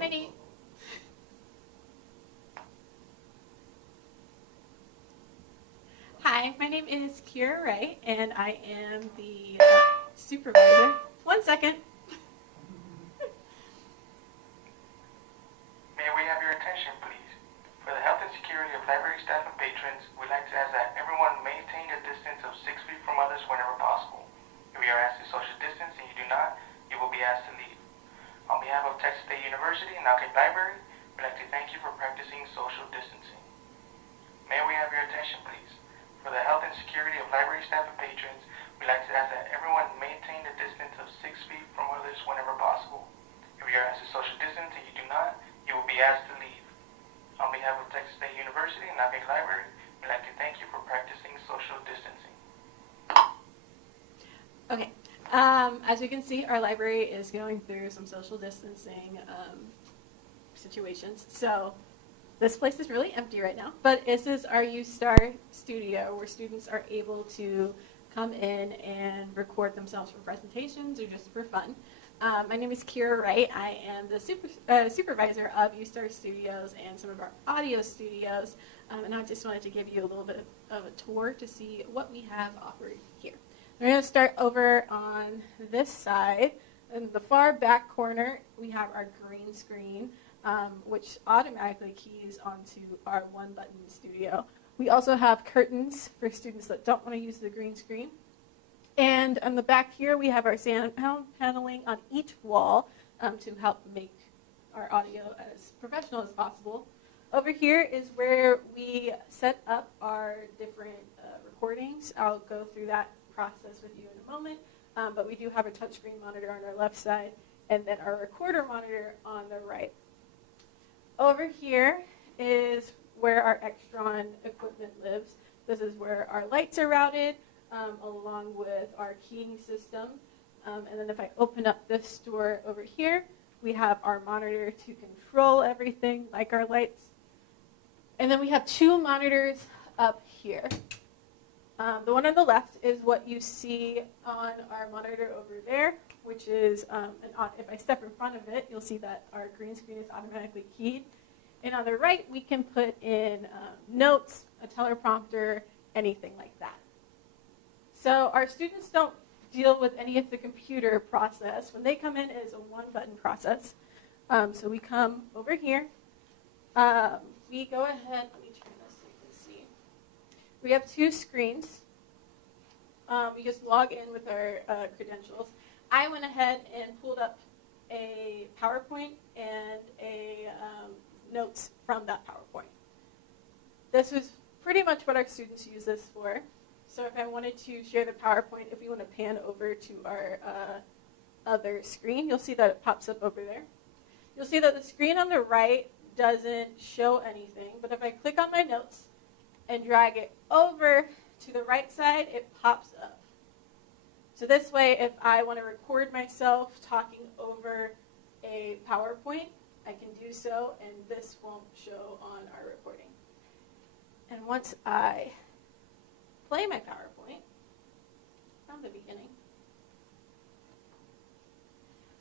my name. Hi, my name is Kira Wright, and I am the supervisor. 1 second. May we have your attention, please? For the health and security of library staff and patrons, we'd like to ask that everyone maintain a distance of 6 feet from others whenever possible. If you are asked to social distance and you do not, you will be asked to leave. On behalf of Texas State University and Alkek Library, we'd like to thank you for practicing social distancing. May we have your attention, please? For the health and security of library staff and patrons, we'd like to ask that everyone maintain a distance of 6 feet from others whenever possible. If you are asked to social distance and you do not, you will be asked to leave. On behalf of Texas State University and Alkek Library, we'd like to thank you for practicing social distancing. Okay. As you can see, our library is going through some social distancing situations. So this place is really empty right now, but this is our YouStar studio where students are able to come in and record themselves for presentations or just for fun. My name is Kira Wright. I am the supervisor of YouStar Studios and some of our audio studios, and I just wanted to give you a little bit of a tour to see what we have offered here. We're going to start over on this side. In the far back corner, we have our green screen, which automatically keys onto our one-button studio. We also have curtains for students that don't want to use the green screen. And on the back here, we have our sound paneling on each wall to help make our audio as professional as possible. Over here is where we set up our different recordings. I'll go through that process with you in a moment, but we do have a touchscreen monitor on our left side and then our recorder monitor on the right. Over here is where our Extron equipment lives. This is where our lights are routed, along with our keying system. And then if I open up this door over here, we have our monitor to control everything, like our lights. And then we have 2 monitors up here. The one on the left is what you see on our monitor over there, which is, if I step in front of it, you'll see that our green screen is automatically keyed. And on the right, we can put in notes, a teleprompter, anything like that. So our students don't deal with any of the computer process. When they come in, it is a one-button process. So we come over here. We go ahead, let me turn this so you can see. We have 2 screens. We just log in with our credentials. I went ahead and pulled up a PowerPoint and a notes from that PowerPoint. This is pretty much what our students use this for. So if I wanted to share the PowerPoint, if we want to pan over to our other screen, you'll see that it pops up over there. You'll see that the screen on the right doesn't show anything, but if I click on my notes and drag it over to the right side, it pops up. So this way, if I want to record myself talking over a PowerPoint, I can do so, and this won't show on our recording. And once I play my PowerPoint from the beginning,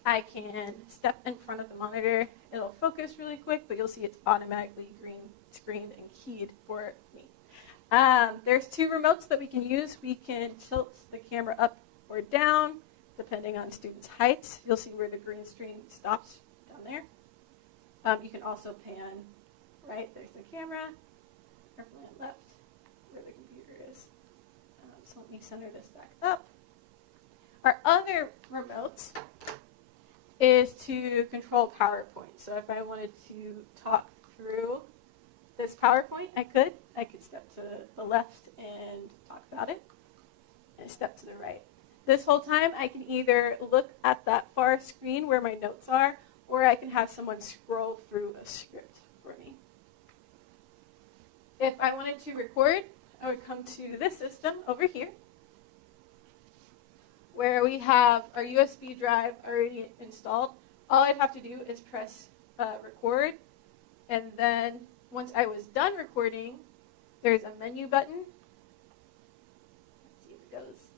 I can step in front of the monitor. It'll focus really quick, but you'll see it's automatically green screened and keyed for me. There's 2 remotes that we can use. We can tilt the camera up or down, depending on students' heights. You'll see where the green screen stops down there. You can also pan right. There's the camera, or pan left, where the computer is. So let me center this back up. Our other remote is to control PowerPoint. So if I wanted to talk through this PowerPoint, I could. I could step to the left and talk about it, and step to the right. This whole time, I can either look at that far screen where my notes are, or I can have someone scroll through a script for me. If I wanted to record, I would come to this system over here, where we have our USB drive already installed. All I'd have to do is press record, and then once I was done recording, there's a menu button. Let's see if it goes.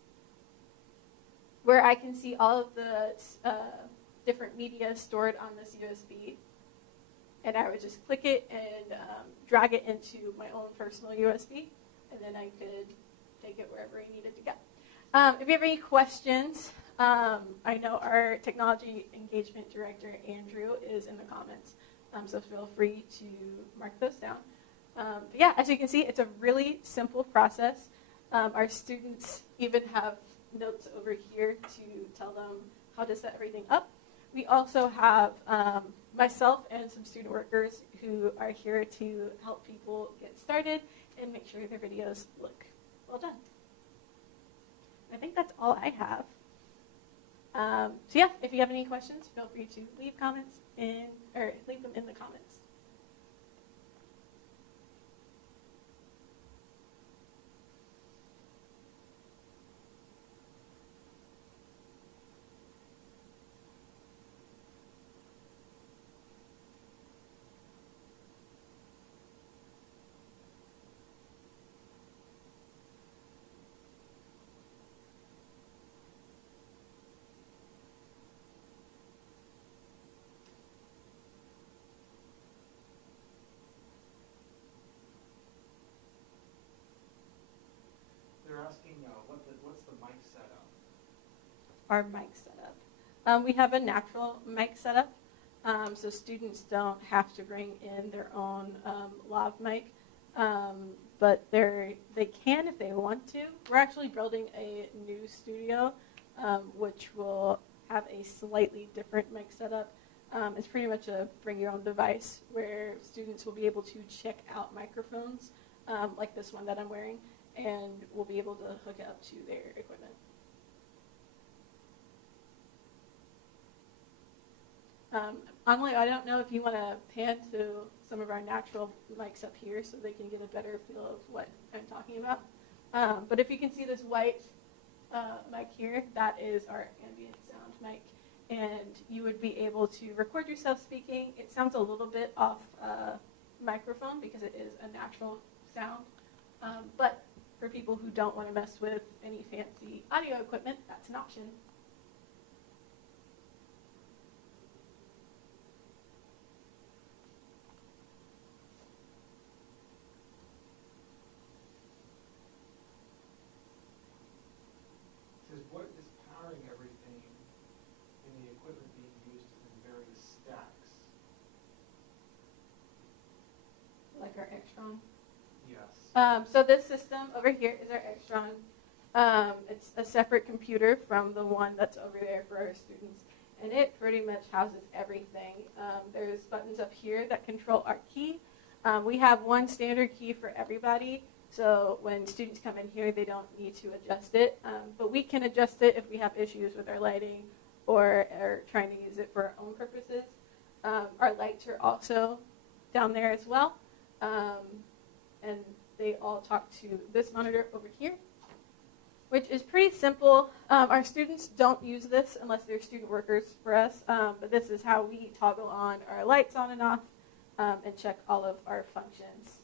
Where I can see all of the different media stored on this USB. and I would just click it and drag it into my own personal USB, and then I could take it wherever I needed to go. If you have any questions, I know our technology engagement director, Andrew, is in the comments, so feel free to mark those down. But yeah, as you can see, it's a really simple process. Our students even have notes over here to tell them how to set everything up. We also have myself and some student workers who are here to help people get started and make sure their videos look well done. I think that's all I have. So yeah, if you have any questions, feel free to leave comments or leave them in the comments. They're asking what's the mic setup? Our mic setup. We have a natural mic setup, so students don't have to bring in their own lav mic, but they can if they want to. We're actually building a new studio, which will have a slightly different mic setup. It's pretty much a bring your own device where students will be able to check out microphones like this one that I'm wearing, and we'll be able to hook it up to their equipment. Amelie, I don't know if you want to pan to some of our natural mics up here so they can get a better feel of what I'm talking about. But if you can see this white mic here, that is our ambient sound mic. And you would be able to record yourself speaking. It sounds a little bit off microphone because it is a natural sound. But for people who don't want to mess with any fancy audio equipment, that's an option. It says what is powering everything and the equipment being used in various stacks? Like our Extron. Yes. So this system over here is our Extron. It's a separate computer from the one that's over there for our students. And it pretty much houses everything. There's buttons up here that control our key. We have one standard key for everybody. So when students come in here, they don't need to adjust it. But we can adjust it if we have issues with our lighting or are trying to use it for our own purposes. Our lights are also down there as well. And they all talk to this monitor over here, which is pretty simple. Our students don't use this unless they're student workers for us, but this is how we toggle on our lights on and off and check all of our functions.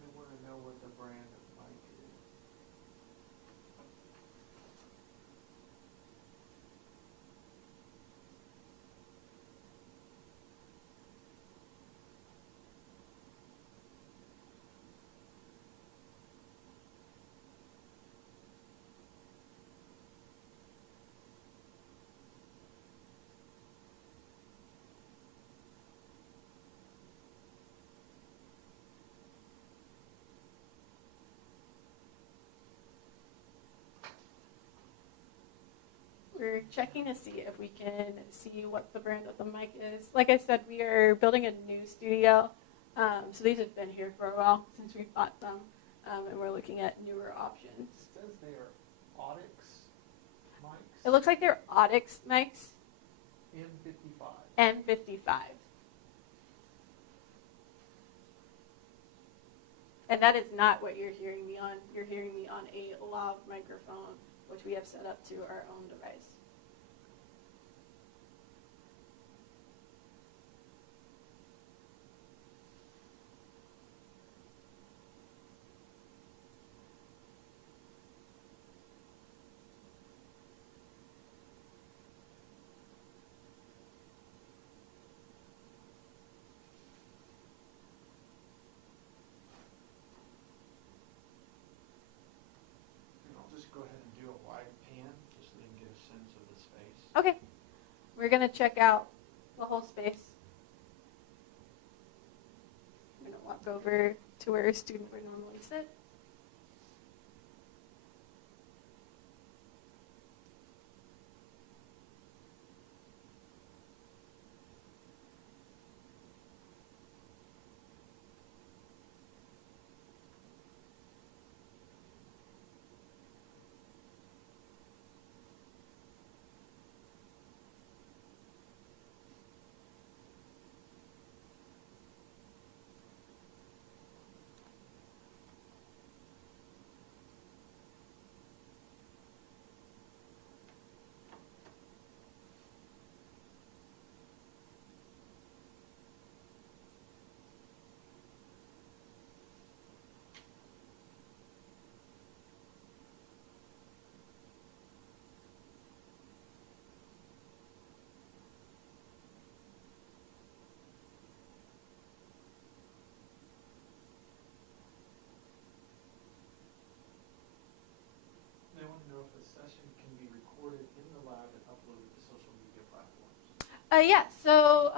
They want to know what the brand of mic is. We're checking to see if we can see what the brand of the mic is. Like I said, we are building a new studio, so these have been here for a while since we bought them, and we're looking at newer options. It says they are Audix mics. It looks like they're Audix mics, M55. N55. And that is not what you're hearing me on. You're hearing me on a lav microphone, which we have set up to our own device. Go ahead and do a wide pan just so they can get a sense of the space. Okay, we're going to check out the whole space. I'm going to walk over to where a student would normally sit. They want to know if the session can be recorded in the lab and uploaded to social media platforms. Yeah, so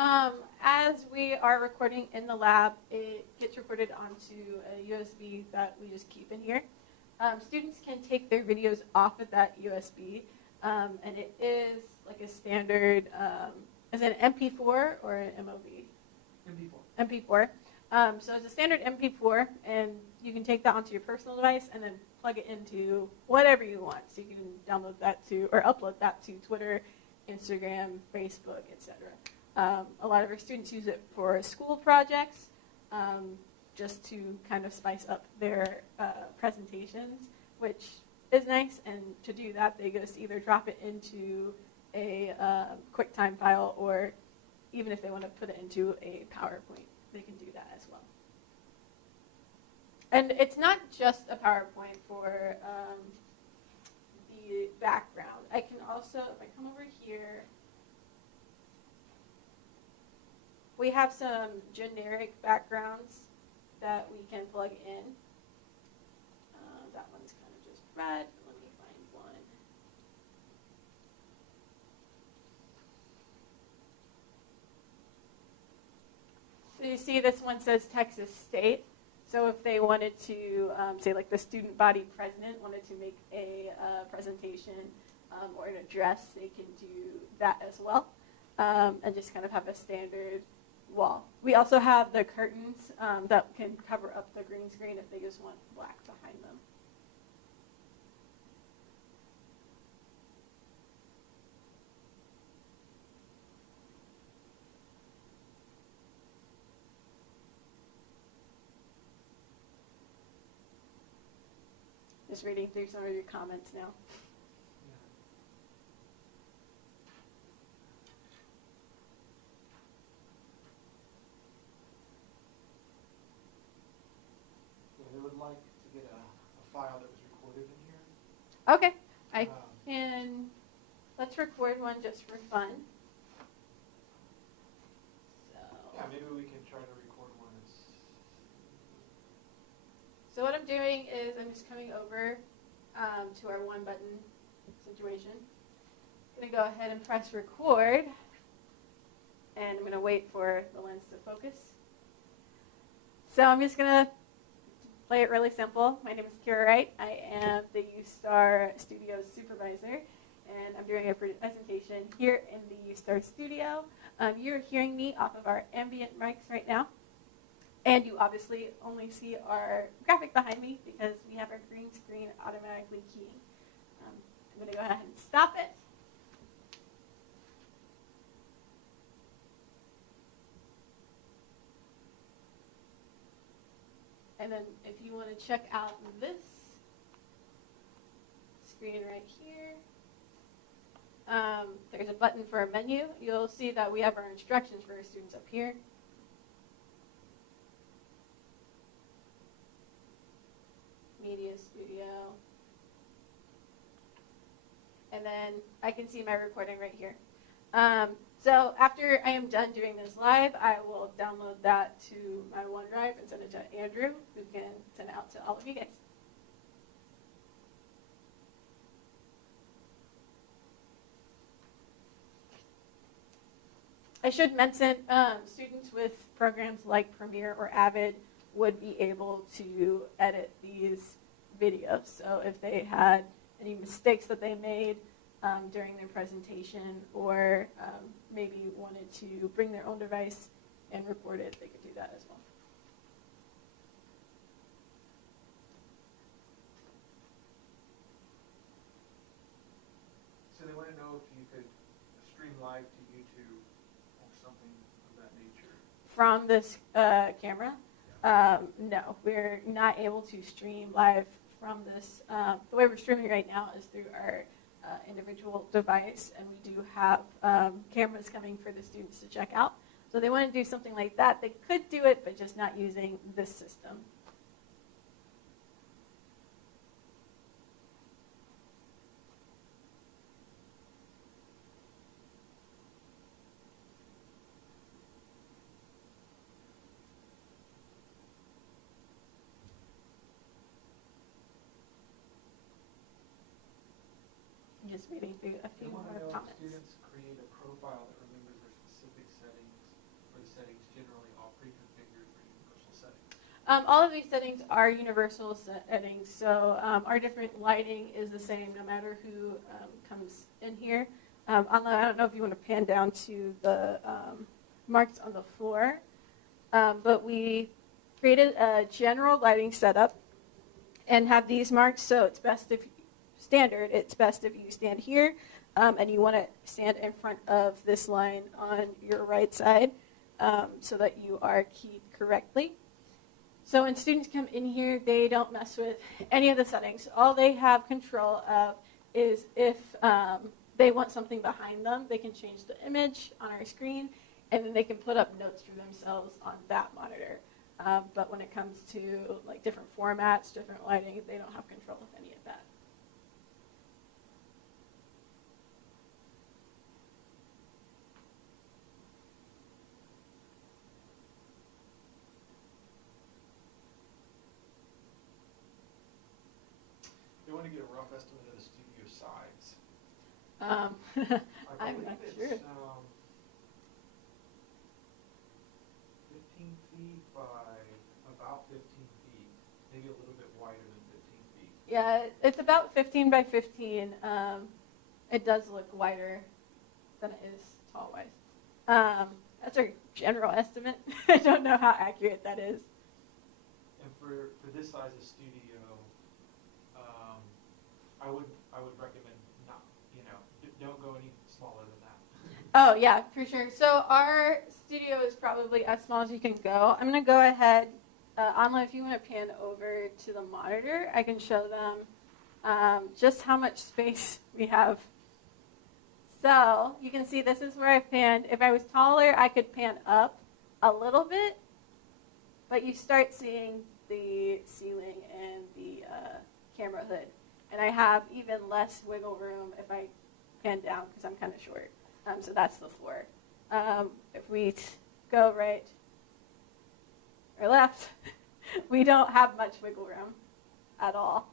as we are recording in the lab, it gets recorded onto a USB that we just keep in here. Students can take their videos off of that USB, and it is like a standard, is it an MP4 or an MOV? MP4. So it's a standard MP4, and you can take that onto your personal device and then plug it into whatever you want. So you can download that to, or upload that to Twitter, Instagram, Facebook, etc. A lot of our students use it for school projects, just to kind of spice up their presentations, which is nice. And to do that, they just either drop it into a QuickTime file, or even if they want to put it into a PowerPoint, they can do that as well. And it's not just a PowerPoint for the background. I can also, if I come over here, we have some generic backgrounds that we can plug in. That one's kind of just red. Let me find one. So you see this one says Texas State. So if they wanted to, say like the student body president wanted to make a presentation or an address, they can do that as well, and just kind of have a standard wall. We also have the curtains that can cover up the green screen if they just want black behind them. Just reading through some of your comments now. They would like to get a file that was recorded in here. Okay, I can, let's record one just for fun. So, Yeah, maybe we can try to record one that's... So what I'm doing is I'm just coming over to our one button situation. I'm going to go ahead and press record, and I'm going to wait for the lens to focus. So I'm just going to play it really simple. My name is Kira Wright. I am the YouStar Studio supervisor, and I'm doing a presentation here in the YouStar studio. You're hearing me off of our ambient mics right now. And you obviously only see our graphic behind me because we have our green screen automatically keying. I'm going to go ahead and stop it. And then if you want to check out this screen right here, there's a button for a menu. You'll see that we have our instructions for our students up here. Media Studio. And then I can see my recording right here. So after I am done doing this live, I will download that to my OneDrive and send it to Andrew, who can send it out to all of you guys. I should mention students with programs like Premiere or Avid would be able to edit these videos. So if they had any mistakes that they made during their presentation, or maybe wanted to bring their own device and record it, they could do that as well. So they want to know if you could stream live to YouTube or something of that nature. From this camera? No, we're not able to stream live from this. The way we're streaming right now is through our individual device, and we do have cameras coming for the students to check out. So they want to do something like that. They could do it, but just not using this system. Just reading through a few more comments. Students create a profile that remembers their specific settings, or the settings generally all pre-configured for universal settings. All of these settings are universal settings, so our different lighting is the same no matter who comes in here. I don't know if you want to pan down to the marks on the floor, but we created a general lighting setup and have these marks, so it's best if it's best if you stand here, and you want to stand in front of this line on your right side so that you are keyed correctly. So when students come in here, they don't mess with any of the settings. All they have control of is if they want something behind them, they can change the image on our screen, and then they can put up notes for themselves on that monitor. But when it comes to like different formats, different lighting, they don't have control of any of that. They want to get a rough estimate of the studio size. I'm not sure. 15 feet by about 15 feet, maybe a little bit wider than 15 feet. Yeah, it's about 15 by 15. It does look wider than it is tall-wise. That's our general estimate. I don't know how accurate that is. And for this size of studio, I would recommend not, don't go any smaller than that. Oh, yeah, for sure. So our studio is probably as small as you can go. I'm going to go ahead, online, if you want to pan over to the monitor, I can show them just how much space we have. So you can see this is where I've panned. If I was taller, I could pan up a little bit, but you start seeing the ceiling and the camera hood. And I have even less wiggle room if I pan down because I'm kind of short. So that's the floor. If we go right or left, we don't have much wiggle room at all.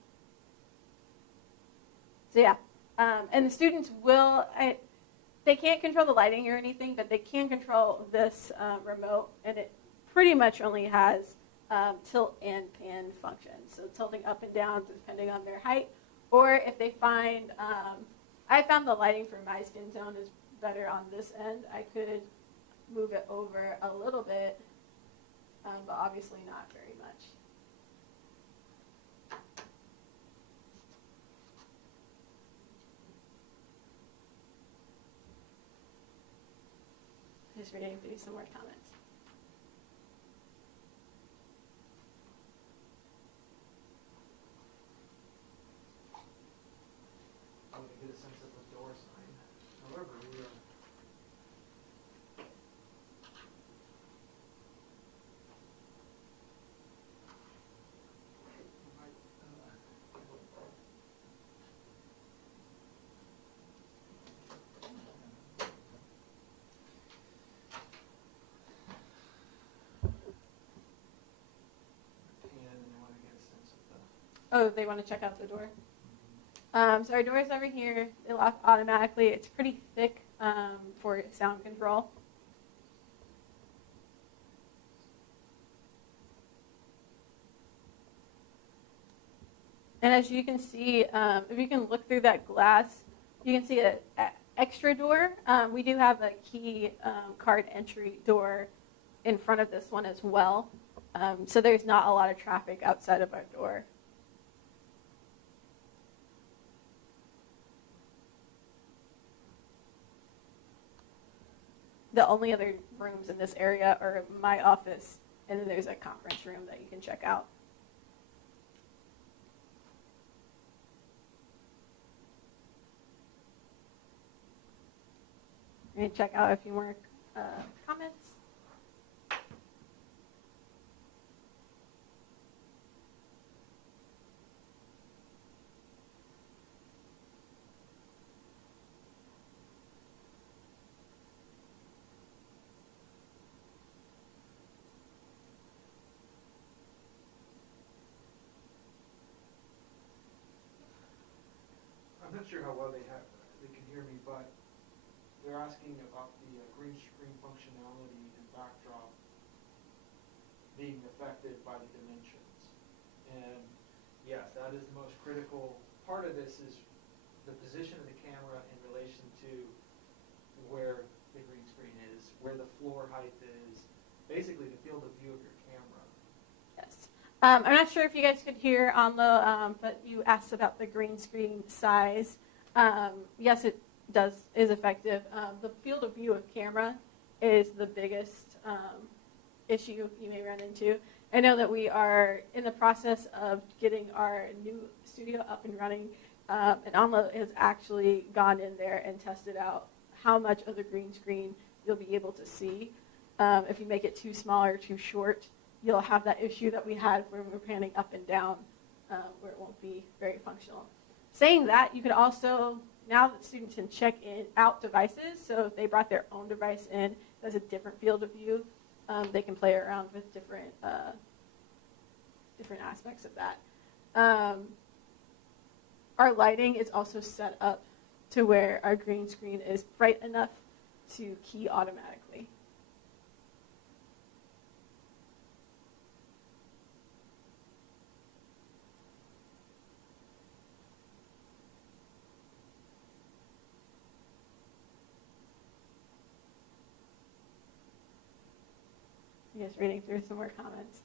So yeah, and the students will, they can't control the lighting or anything, but they can control this remote, and it pretty much only has tilt and pan functions. So tilting up and down depending on their height. Or if they find, I found the lighting for my skin tone is better on this end. I could move it over a little bit, but obviously not very much. Just reading through some more comments. Oh, they want to check out the door. So our door's over here. They lock automatically. It's pretty thick for sound control. And as you can see, if you can look through that glass, you can see an extra door. We do have a key card entry door in front of this one as well. So there's not a lot of traffic outside of our door. The only other rooms in this area are my office, and then there's a conference room that you can check out. We're going to check out a few more comments. I'm not sure how well they can hear me, but they're asking about the green screen functionality and backdrop being affected by the dimensions. And yes, that is the most critical part of this, is the position of the camera in relation to where the green screen is, where the floor height is, basically the field of view of your camera. Yes. I'm not sure if you guys could hear on the, but you asked about the green screen size. Yes, it is effective. The field of view of camera is the biggest issue you may run into. I know that we are in the process of getting our new studio up and running, and Anla has actually gone in there and tested out how much of the green screen you'll be able to see. If you make it too small or too short, you'll have that issue that we had when we were panning up and down, where it won't be very functional. Saying that, you can also, now that students can check out devices, so if they brought their own device in, there's a different field of view, they can play around with different aspects of that. Our lighting is also set up to where our green screen is bright enough to key automatically. I'm just reading through some more comments.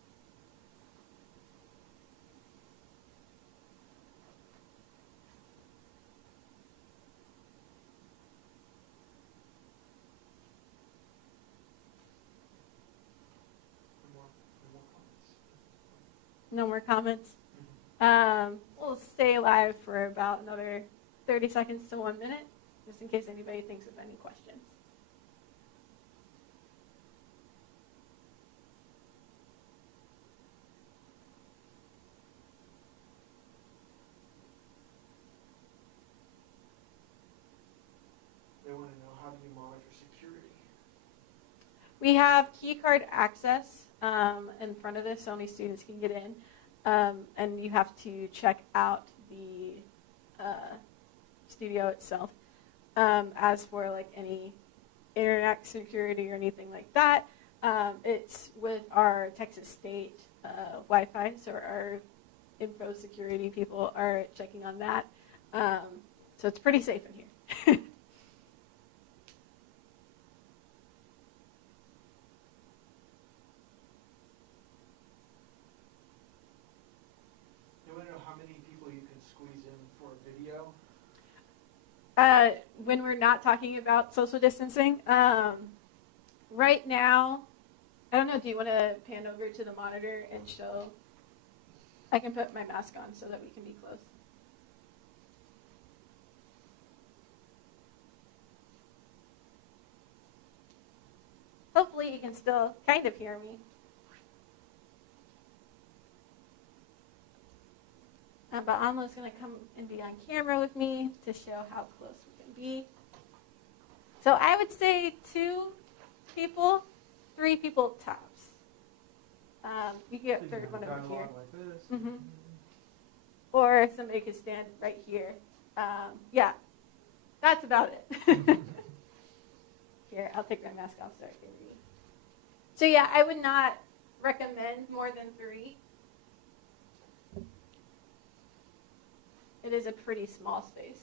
No more comments? We'll stay live for about another 30 seconds to 1 minute, just in case anybody thinks of any questions. They want to know, how do you monitor security? We have key card access in front of this, so only students can get in. And you have to check out the studio itself. As for like any internet security or anything like that, it's with our Texas State Wi-Fi, so our info security people are checking on that. So it's pretty safe in here. When we're not talking about social distancing, right now, I don't know, do you want to pan over to the monitor and show? I can put my mask on so that we can be close. Hopefully you can still kind of hear me. But Anla's going to come and be on camera with me to show how close we can be. So I would say 2 people, 3 people tops. You can get a third one over here. Like this. Mm-hmm. or somebody could stand right here. Yeah, that's about it. Here, I'll take my mask off so I can read. So yeah, I would not recommend more than 3. It is a pretty small space.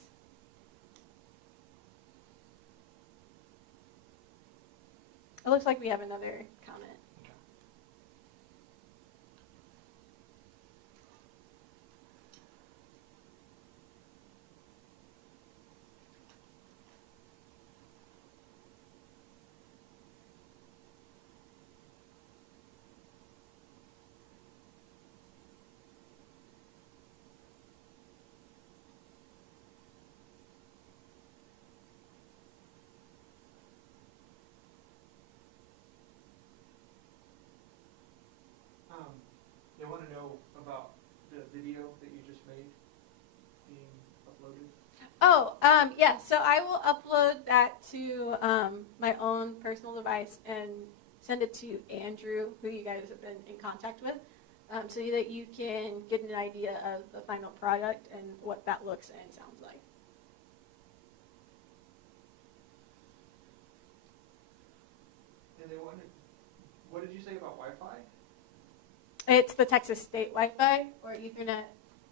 It looks like we have another comment. They want to know about the video that you just made being uploaded. Oh, yeah, so I will upload that to my own personal device and send it to Andrew, who you guys have been in contact with, so that you can get an idea of the final product and what that looks and sounds like. And they wanted, what did you say about Wi-Fi? It's the Texas State Wi-Fi or Ethernet,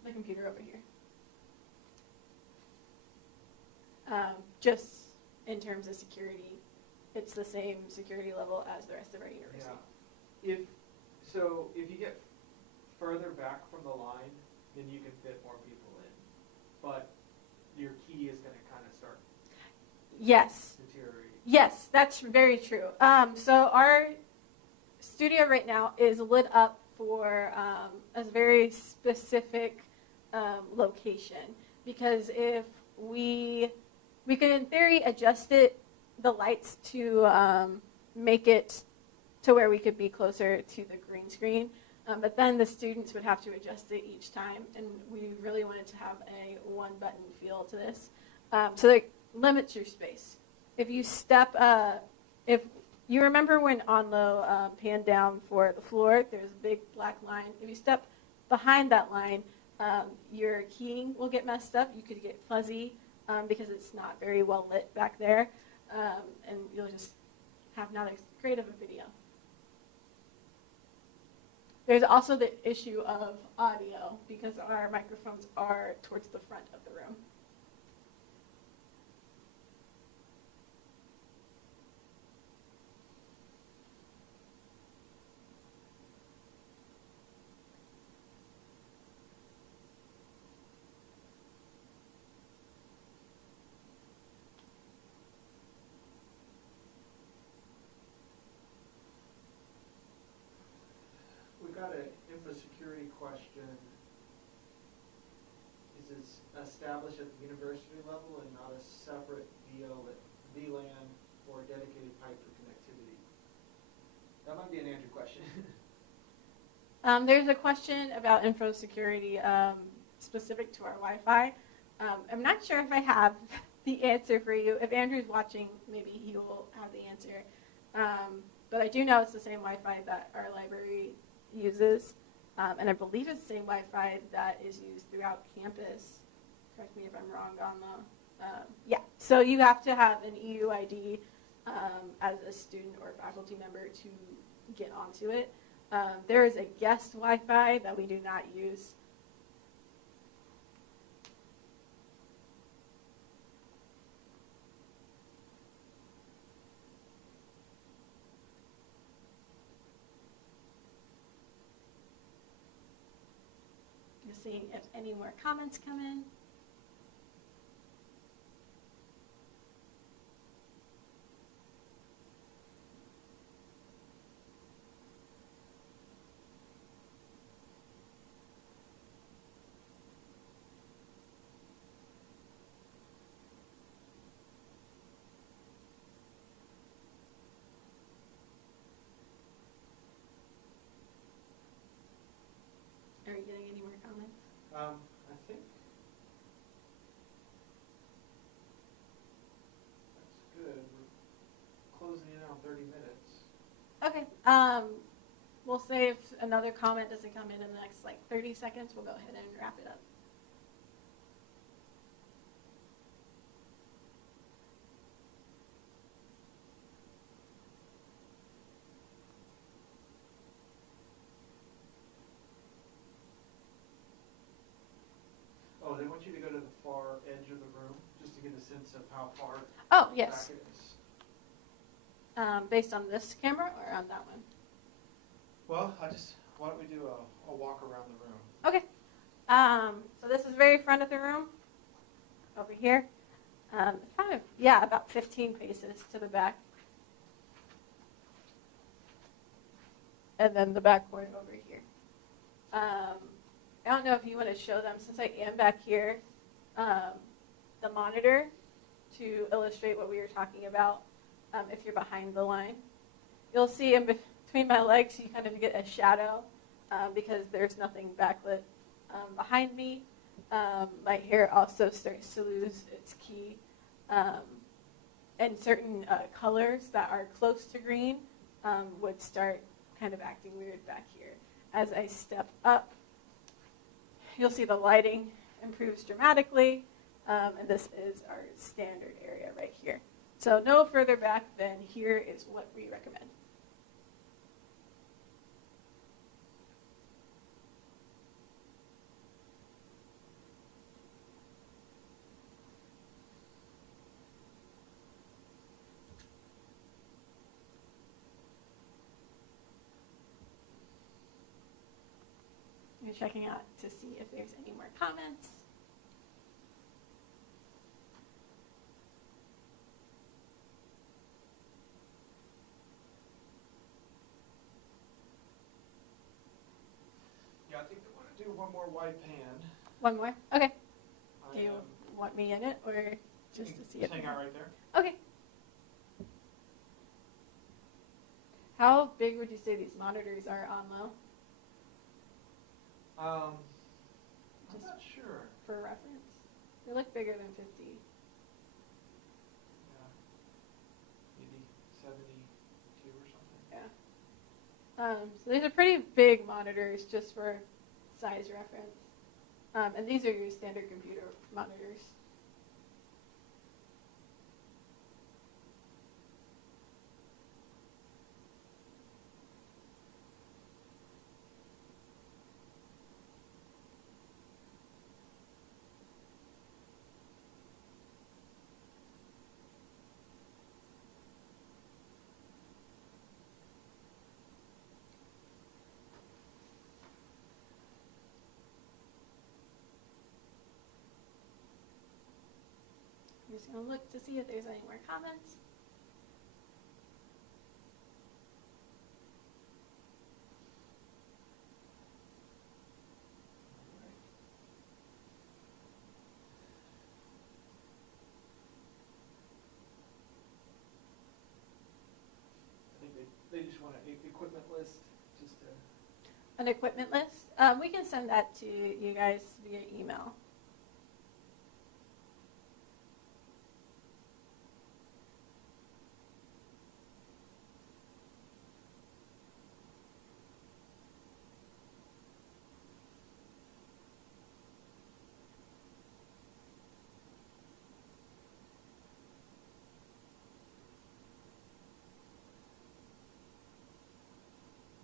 the computer over here. Just in terms of security, it's the same security level as the rest of our university. Yeah. If you get further back from the line, then you can fit more people in. But your key is going to kind of start deteriorating. Yes, that's very true. So our studio right now is lit up for a very specific location, because if we can in theory adjust the lights to make it to where we could be closer to the green screen, but then the students would have to adjust it each time, and we really wanted to have a one-button feel to this, so that limits your space. If you step, if you remember when Onlo panned down for the floor, there's a big black line. If you step behind that line, your keying will get messed up. You could get fuzzy because it's not very well lit back there, and you'll just have not as great of a video. There's also the issue of audio, because our microphones are towards the front of the room. Got an info security question. Is it established at the university level and not a separate VLAN or dedicated pipe for connectivity? That might be an Andrew question. There's a question about info security specific to our Wi-Fi. I'm not sure if I have the answer for you. If Andrew's watching, maybe he will have the answer. But I do know it's the same Wi-Fi that our library uses, and I believe it's the same Wi-Fi that is used throughout campus. Correct me if I'm wrong on the, yeah. So you have to have an EUID as a student or faculty member to get onto it. There is a guest Wi-Fi that we do not use. Seeing if any more comments come in. Are you getting any more comments? I think that's good. We're closing in on 30 minutes. Okay. We'll say if another comment doesn't come in the next 30 seconds, we'll go ahead and wrap it up. of how far Oh, back yes. it is? Based on this camera or on that one? Well, why don't we do a walk around the room? Okay. So this is very front of the room, over here. It's kind of, yeah, about 15 paces to the back. And then the backboard over here. I don't know if you want to show them, since I am back here, the monitor to illustrate what we were talking about. If you're behind the line, you'll see in between my legs, you kind of get a shadow because there's nothing backlit behind me. My hair also starts to lose its key, and certain colors that are close to green would start kind of acting weird back here. As I step up, you'll see the lighting improves dramatically, and this is our standard area right here. So no further back than here is what we recommend. You're checking out to see if there's any more comments. Yeah, I think we want to do one more wide pan. One more? Okay. I, Do you want me in it or just to see it? Hang out right there. Okay. How big would you say these monitors are on low? I'm Just not sure. for reference. They look bigger than 50. Yeah. Maybe 72 or something. Yeah. So these are pretty big monitors just for size reference. And these are your standard computer monitors. I'm just going to look to see if there's any more comments. I think they just want an equipment list, just to. An equipment list. We can send that to you guys via email.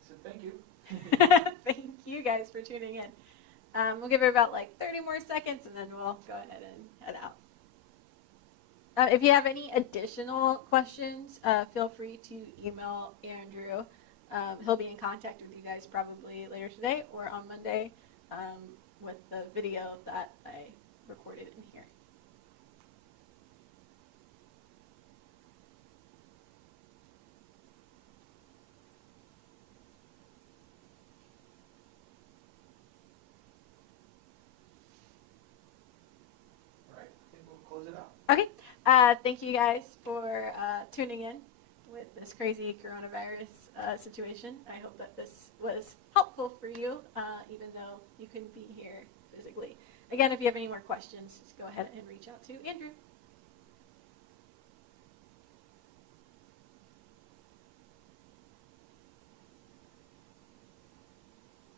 So thank you. Thank you guys for tuning in. We'll give it about like 30 more seconds and then we'll go ahead and head out. If you have any additional questions, feel free to email Andrew. He'll be in contact with you guys probably later today or on Monday with the video that I recorded in here. All right, I think we'll close it out. Okay. Thank you guys for tuning in with this crazy coronavirus situation. I hope that this was helpful for you, even though you couldn't be here physically. Again, if you have any more questions, just go ahead and reach out to Andrew.